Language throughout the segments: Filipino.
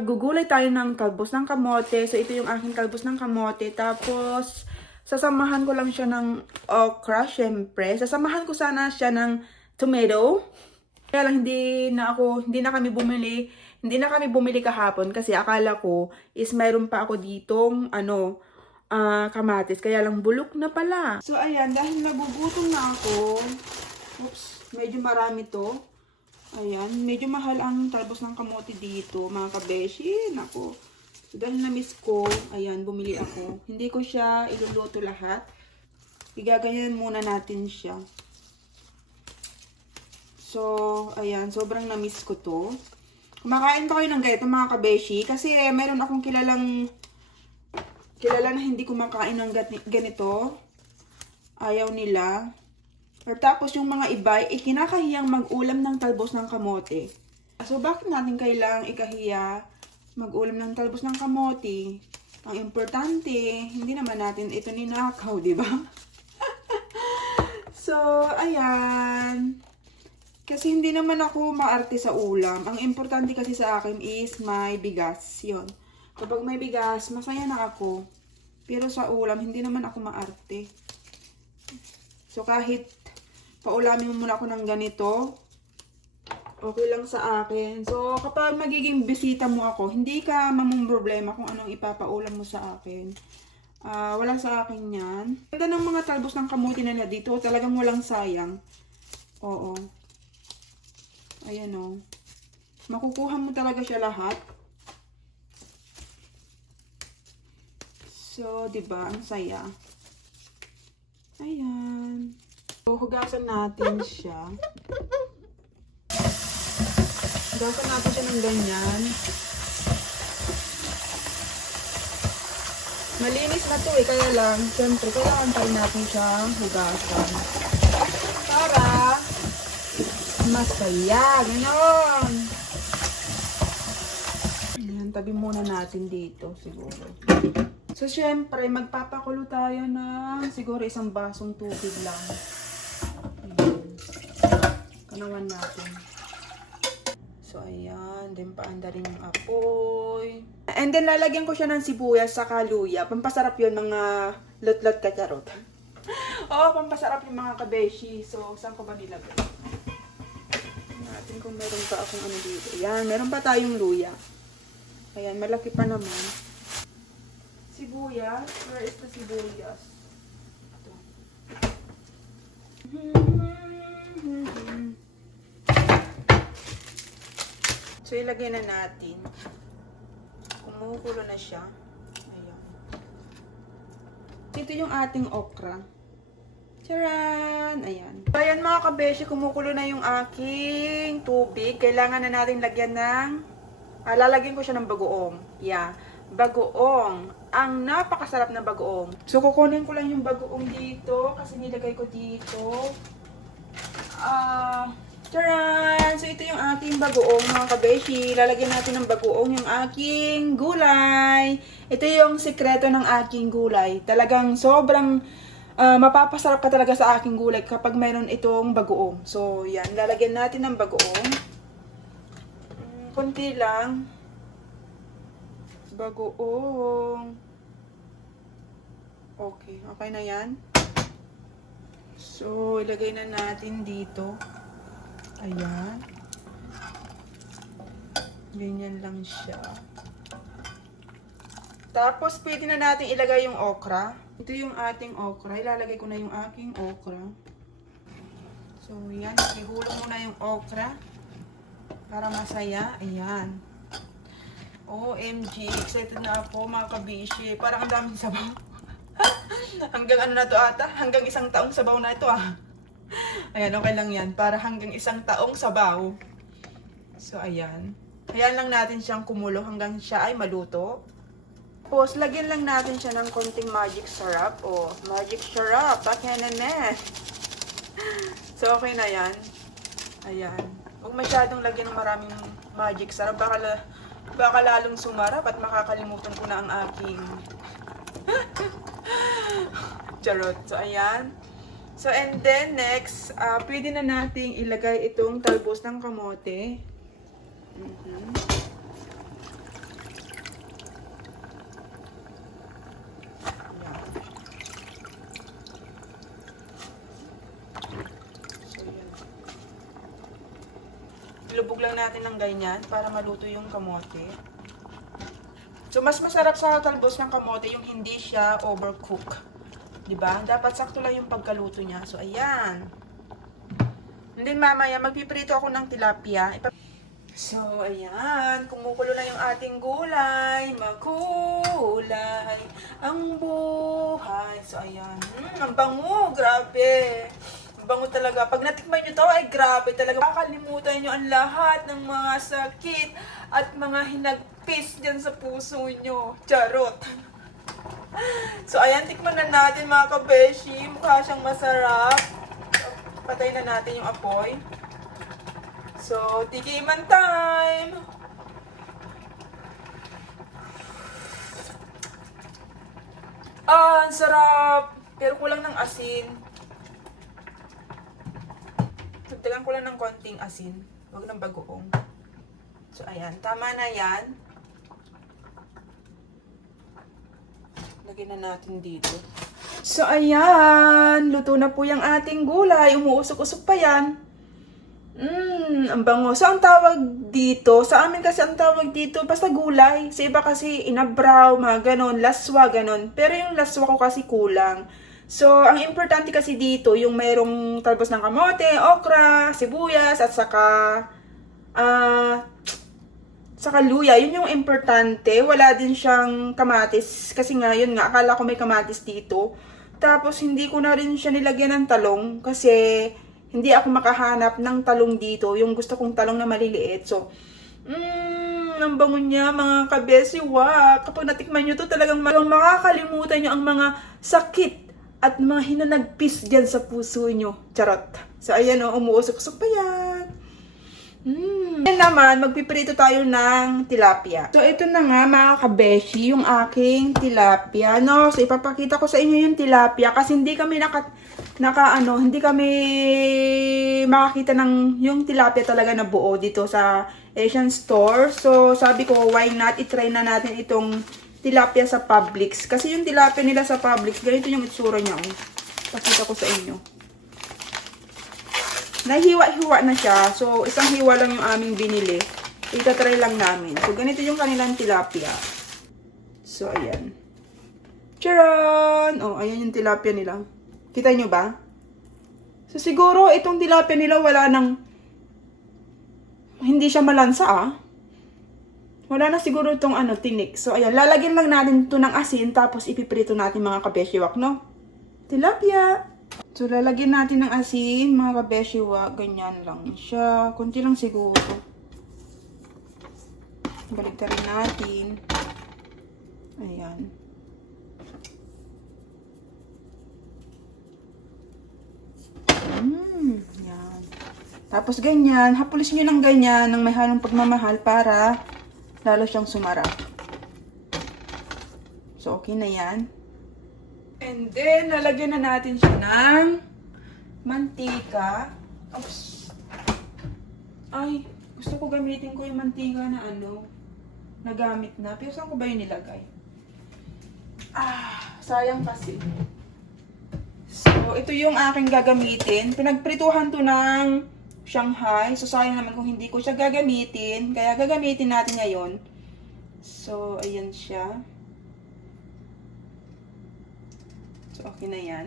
Gugulay tayo ng talbos ng kamote. So, ito yung aking talbos ng kamote. Tapos, sasamahan ko lang siya ng okra, syempre. Sasamahan ko sana siya ng tomato. Kaya lang hindi na kami bumili kahapon kasi akala ko is mayroon pa ako ditong kamatis. Kaya lang bulok na pala. So, ayan, dahil nagugutom na ako. Oops, medyo marami to. Ayan, medyo mahal ang talbos ng kamote dito, mga kabeshi. Nako. So, dahil na-miss ko, ayan, bumili ako. Hindi ko siya iluluto lahat. Igaganyan muna natin siya. So, ayan, sobrang na-miss ko to. Kumakain pa kayo ng ganito, mga kabeshi. Kasi meron akong kilala na hindi kumakain ng ganito. Ayaw nila. Or tapos yung mga iba, kinakahiyang mag-ulam ng talbos ng kamote. So, bakit natin kailangang ikahiya mag-ulam ng talbos ng kamote? Ang importante, hindi naman natin ito ninakaw, di ba? So, ayan. Kasi hindi naman ako maarte sa ulam. Ang importante kasi sa akin is may bigas. Yun. Kapag may bigas, masaya na ako. Pero sa ulam, hindi naman ako maarte. So, kahit paulamin mo muna ako ng ganito, okay lang sa akin. So, kapag magiging bisita mo ako, hindi ka mamumroblema kung anong ipapaulam mo sa akin. Wala sa akin yan. Ganda ng mga talbos ng kamote nila dito. Talagang walang sayang. Oo. Ayan o. Makukuha mo talaga siya lahat. So, diba? Ang saya. Ayan. So, hugasan natin siya. Hugasan natin siya ng ganyan. Malinis na to eh, kaya lang, syempre, kailangan pa rin natin siya hugasan. Para masaya, gano'n. Ayan, tabi muna natin dito, siguro. So, syempre, magpapakulo tayo ng siguro isang basong tubig lang. Kanawan natin. So, ayan. Then, paanda rin yung apoy. And then, lalagyan ko siya ng sibuyas sa luya. Pampasarap yun, mga lot-lot kacharot. Oo, pampasarap yung mga kabeshi. So, saan ko ba nilagay? Natin kung meron pa akong ano dito. Ayan, meron pa tayong luya. Ayan, malaki pa naman. Sibuyas. Where is the sibuyas? Ito. So, ilagay na natin. Kumukulo na siya. Ayan. Ito yung ating okra. Charan! Ayan. So, ayan mga kabeshi, kumukulo na yung aking tubig. Kailangan na natin lagyan ng... lalagyan ko siya ng bagoong. Yeah. Bagoong. Ang napakasarap na bagoong. So, kukunin ko lang yung bagoong dito. Kasi nilagay ko dito. Charan! So, ito yung ating bagoong, mga kabeshi. Lalagyan natin ng bagoong yung aking gulay. Ito yung sikreto ng aking gulay. Talagang sobrang mapapasarap ka talaga sa aking gulay kapag mayroon itong bagoong. So, yan. Lalagyan natin ng bagoong. Kunti lang. Bagoong. Okay. Okay na yan. So, ilagay na natin dito. Ayan. Ganyan lang siya. Tapos, pwede na natin ilagay yung okra. Ito yung ating okra. Ilalagay ko na yung aking okra. So, yan. Ihulog muna yung okra. Para masaya. Ayan. OMG. Excited na ako, mga kabishi. Parang ang daming sabaw. Hanggang ano na to ata? Hanggang 1 taong sabaw na ito ah. Ayan, okay lang yan. Para hanggang 1 taong sabaw. So, ayan. Ayan lang natin siyang kumulo hanggang siya ay maluto. Tapos, lagyan lang natin siya ng konting magic syrup. Oh, magic syrup. Bakit na. So, okay na yan. Ayan. Huwag masyadong lagyan ng maraming magic syrup. Baka lalong sumarap at makakalimutan ko na ang aking charot. So, ayan. So, and then, next, pwede na nating ilagay itong talbos ng kamote. Ihulog lang natin ng ganyan para maluto yung kamote. So, mas masarap sa talbos ng kamote yung hindi siya overcook. Diba? Dapat sakto lang yung pagkaluto niya. So, ayan. And then, mamaya, magpiprito ako ng tilapia. So, ayan. Kumukulo na yung ating gulay. Makulay ang buhay. So, ayan. Ang bango. Grabe. Ang bango talaga. Pag natikman nyo to, ay grabe talaga. Makakalimutan nyo ang lahat ng mga sakit at mga hinagpis dyan sa puso nyo. Charot. So, ayan. Tikman na natin mga kabeshi. Mukha siyang masarap. Patay na natin yung apoy. So, tikiman time! Ah, ang sarap! Pero kulang ng asin. Tagdagan ko lang ng konting asin. Huwag ng bagoong. So, ayan. Tama na yan. Lagyan na natin dito. So, ayan. Luto na po yung ating gulay. Umuusok-usok pa yan. Ang bango. So, ang tawag dito, sa amin kasi ang tawag dito, basta gulay. Sa iba kasi inabraw, mga ganon, laswa, ganon. Pero yung laswa ko kasi kulang. So, ang importante kasi dito, yung mayroong talbos ng kamote, okra, sibuyas, at saka luya. Yun yung importante. Wala din siyang kamatis. Kasi nga, yun nga, akala ko may kamatis dito. Tapos, hindi ko na rin siya nilagyan ng talong kasi hindi ako makahanap ng talong dito. Yung gusto kong talong na maliliit. So, ang bango niya mga kabesiwa. Kapag natikman nyo to, talagang makakalimutan nyo ang mga sakit at mga hinanagpis dyan sa puso nyo. Charot. So, ayan o, umuusok-usok pa yan. Yan naman, magpiprito tayo ng tilapia. So, ito na nga mga kabeshi, yung aking tilapia. No? So, ipapakita ko sa inyo yung tilapia kasi hindi kami hindi kami makakita ng yung tilapia talaga na buo dito sa Asian store. So, sabi ko, why not? I-try na natin itong tilapia sa Publix. Kasi yung tilapia nila sa Publix, ganito yung itsura niya. Oh. Pakita ko sa inyo. Nahiwa-hiwa na siya. So, isang hiwa lang yung aming binili. Ita-try lang namin. So, ganito yung kanilang tilapia. So, ayan. Charan! Oh, ayan yung tilapia nila. Kita nyo ba? So, siguro, itong tilapia nila wala nang hindi siya malansa, ah. Wala na siguro itong tinik. So, ayan. Lalagyan lang natin ito ng asin, tapos ipiprito natin mga kabeshiwak, no? Tilapia! So, lalagyan natin ng asin, mga kabeshiwak. Ganyan lang siya. Kunti lang siguro. Baligtarin natin. Ayan. Yan. Tapos ganyan, hapulisin nyo ng ganyan ng may halong pagmamahal para lalo siyang sumarap. So, okay na yan. And then, lalagyan na natin siya ng mantika. Oops. Ay, gusto ko gamitin ko yung mantika na nagamit na. Pero saan ko ba yung nilagay? Sayang kasi. So, ito yung aking gagamitin. Pinagprituhan to ng Shanghai. So, sayang naman kung hindi ko siya gagamitin. Kaya gagamitin natin ngayon. So, ayan siya. So, okay na yan.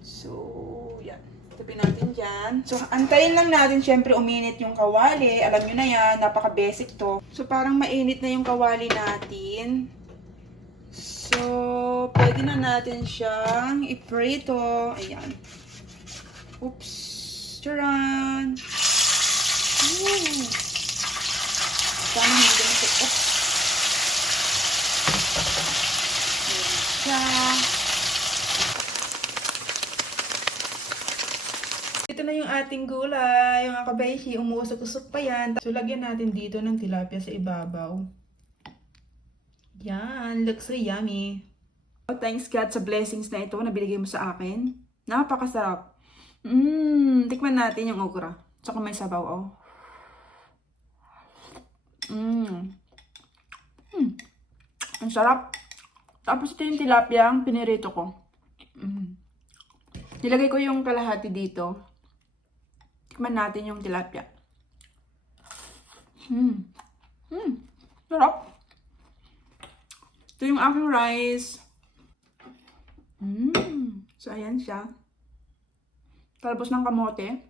So, yan. Tapin natin dyan. So, antayin lang natin syempre uminit yung kawali. Alam nyo na yan. Napaka-basic to. So, parang mainit na yung kawali natin. So, pwede na natin siyang iprito. Ayan. Oops. Charan! Sana hindi din ito. Oops. Ayan siya. Ito na yung ating gulay. Mga kabeshi, umuusok-usok pa yan. So, lagyan natin dito ng tilapia sa ibabaw. Yan, looks so yummy. Oh, thanks God sa blessings na ito na binigay mo sa akin. Napakasarap. Tikman natin yung okra. Tsaka may sabaw, oh. Ang sarap. Tapos ito yung tilapia ang pinirito ko. Nilagay ko yung kalahati dito. Tikman natin yung tilapia. Sarap. Ito yung aking rice. So, ayan siya. Talbos ng kamote.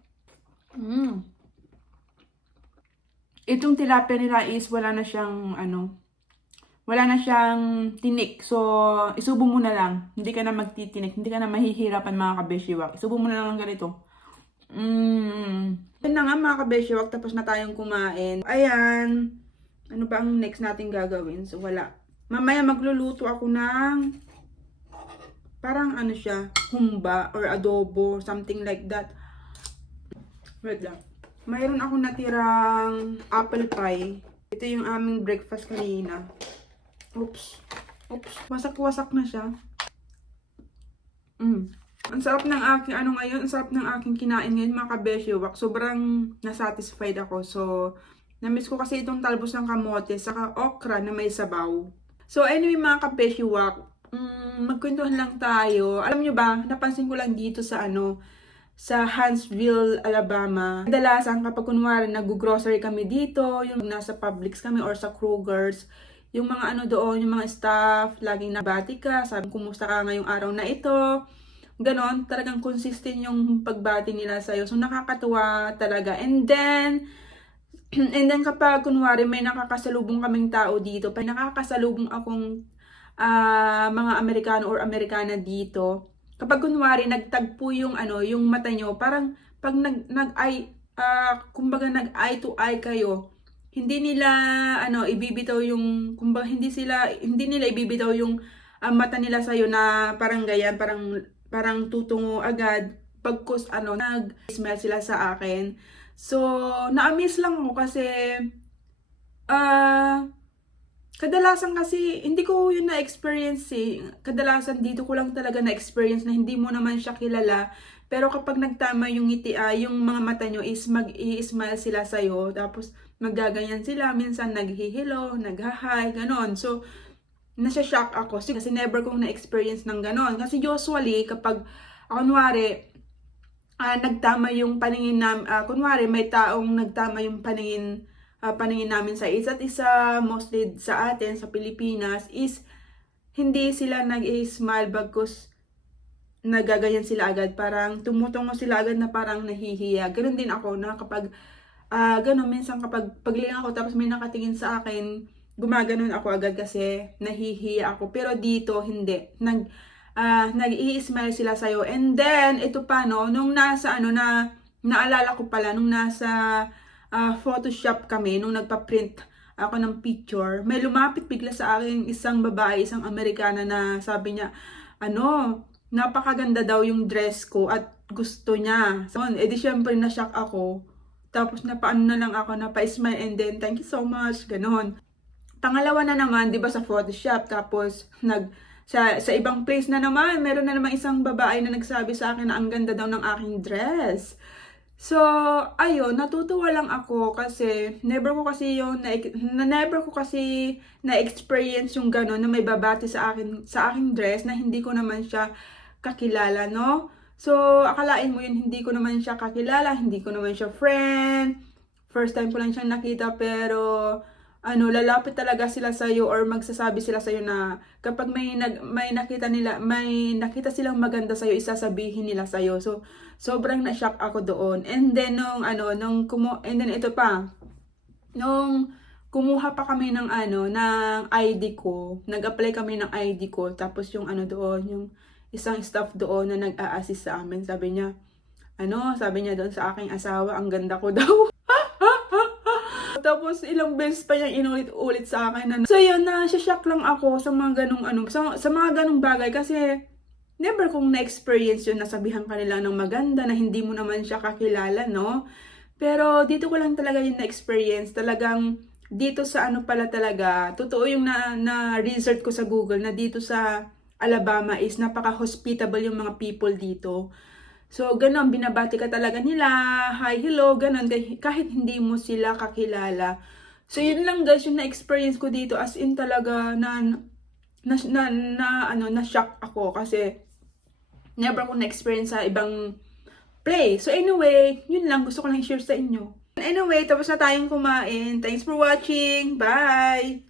Itong tilapia nila is wala na siyang tinik. So, isubo mo na lang. Hindi ka na magtitinik. Hindi ka na mahihirapan mga kabeshiwak. Isubo mo na lang ng ganito. Yan na nga mga kabeshiwak. Tapos na tayong kumain. Ayan. Ano ba ang next natin gagawin? So, wala. Mamaya magluluto ako ng parang siya, humba or adobo. Something like that. Wait lang. Mayroon ako natirang apple pie. Ito yung aming breakfast kanina. Oops. Wasak-wasak na siya. Ang sarap ng aking, ang sarap ng aking kinain ngayon mga kabeshiwak. Sobrang nasatisfied ako. So, namiss ko kasi itong talbos ng kamote, saka okra na may sabaw. So, anyway mga kabeshiwak, magkwentuhan lang tayo. Alam nyo ba, napansin ko lang dito sa sa Huntsville, Alabama. Kadalasan kapag kunwari nag-grocery kami dito, yung nasa Publix kami or sa Kroger's, yung mga doon, yung mga staff, laging nabati ka, sabi kumusta ka ngayong araw na ito. Ganon, talagang consistent yung pagbati nila sa'yo. So nakakatuwa talaga. And then kapag kunwari may nakakasalubong kaming tao dito, pag nakakasalubong akong mga Amerikano or Amerikana dito, kapag kunwari nagtagpo yung yung mata nyo, parang pag kumbaga nag-eye to eye kayo, hindi nila ibibitaw yung kumbaga hindi nila ibibitaw yung mata nila sa na parang ganyan, parang tutungo agad pagkus nag-smile sila sa akin. So na-amaze lang ako kasi kadalasan kasi, hindi ko yun na-experience eh. Kadalasan dito ko lang talaga na-experience na hindi mo naman siya kilala. Pero kapag nagtama yung ngiti, yung mga mata nyo is mag-i-smile sila sa'yo. Tapos maggaganyan sila. Minsan naghihilo, naghahay, ganon. So, nasya-shock ako. Kasi never kong na-experience ng ganon. Kasi usually, kapag, kunwari, nagtama yung paningin kunwari may taong nagtama yung paningin namin sa isa't isa, mostly sa atin, sa Pilipinas, is hindi sila nag-smile bagkus nagaganyan sila agad. Parang tumutungo sila agad na parang nahihiya. Ganun din ako na kapag, ganun, minsan kapag paglingon ako tapos may nakatingin sa akin, gumaganon ako agad kasi nahihiya ako. Pero dito, hindi. Nag-i-smile sila sa'yo. And then, ito pa, nung nasa, naalala ko pala, nung nasa Photoshop kami, nung nagpa-print ako ng picture, may lumapit bigla sa akin isang babae, isang Amerikana na sabi niya, napakaganda daw yung dress ko at gusto niya. So, edi syempre na-shock ako. Tapos napaano na lang ako, napa-smile and then, thank you so much, ganon. Pangalawa na naman, di ba sa Photoshop, tapos sa ibang place na naman, meron na naman isang babae na nagsabi sa akin na ang ganda daw ng aking dress. So, ayun, natutuwa lang ako kasi never ko kasi na-experience yung gano'n na may babati sa aking dress na hindi ko naman siya kakilala, no? So, akalain mo yun, hindi ko naman siya kakilala, hindi ko naman siya friend. First time ko lang siyang nakita, pero lalapit talaga sila sa iyo or magsasabi sila sa iyo na kapag may nakita silang maganda sa iyo, isasabihin nila sa iyo. So sobrang na-shock ako doon. And then ito pa. Nung kumuha pa kami ng ng ID ko, nag-apply kami ng ID ko, tapos yung doon, yung isang staff doon na nag-a-assist sa amin, sabi niya doon sa aking asawa, ang ganda ko daw. Tapos ilang beses pa niyang inulit-ulit sa akin. So yun, na-shock lang ako sa mga ganong sa mga ganong bagay kasi never kong na-experience yun, nasabihan kanila ng maganda na hindi mo naman siya kakilala, no? Pero dito ko lang talaga yung na-experience. Talagang dito sa pala talaga, totoo yung na-research ko sa Google na dito sa Alabama is napaka-hospitable yung mga people dito. So, ganun, binabati ka talaga nila, hi, hello, ganun, kahit hindi mo sila kakilala. So, yun lang guys, yung na-experience ko dito, as in talaga, na-shock ako kasi never ko na-experience sa ibang play. So anyway, yun lang. Gusto ko lang i-share sa inyo. Anyway, tapos na tayong kumain. Thanks for watching. Bye!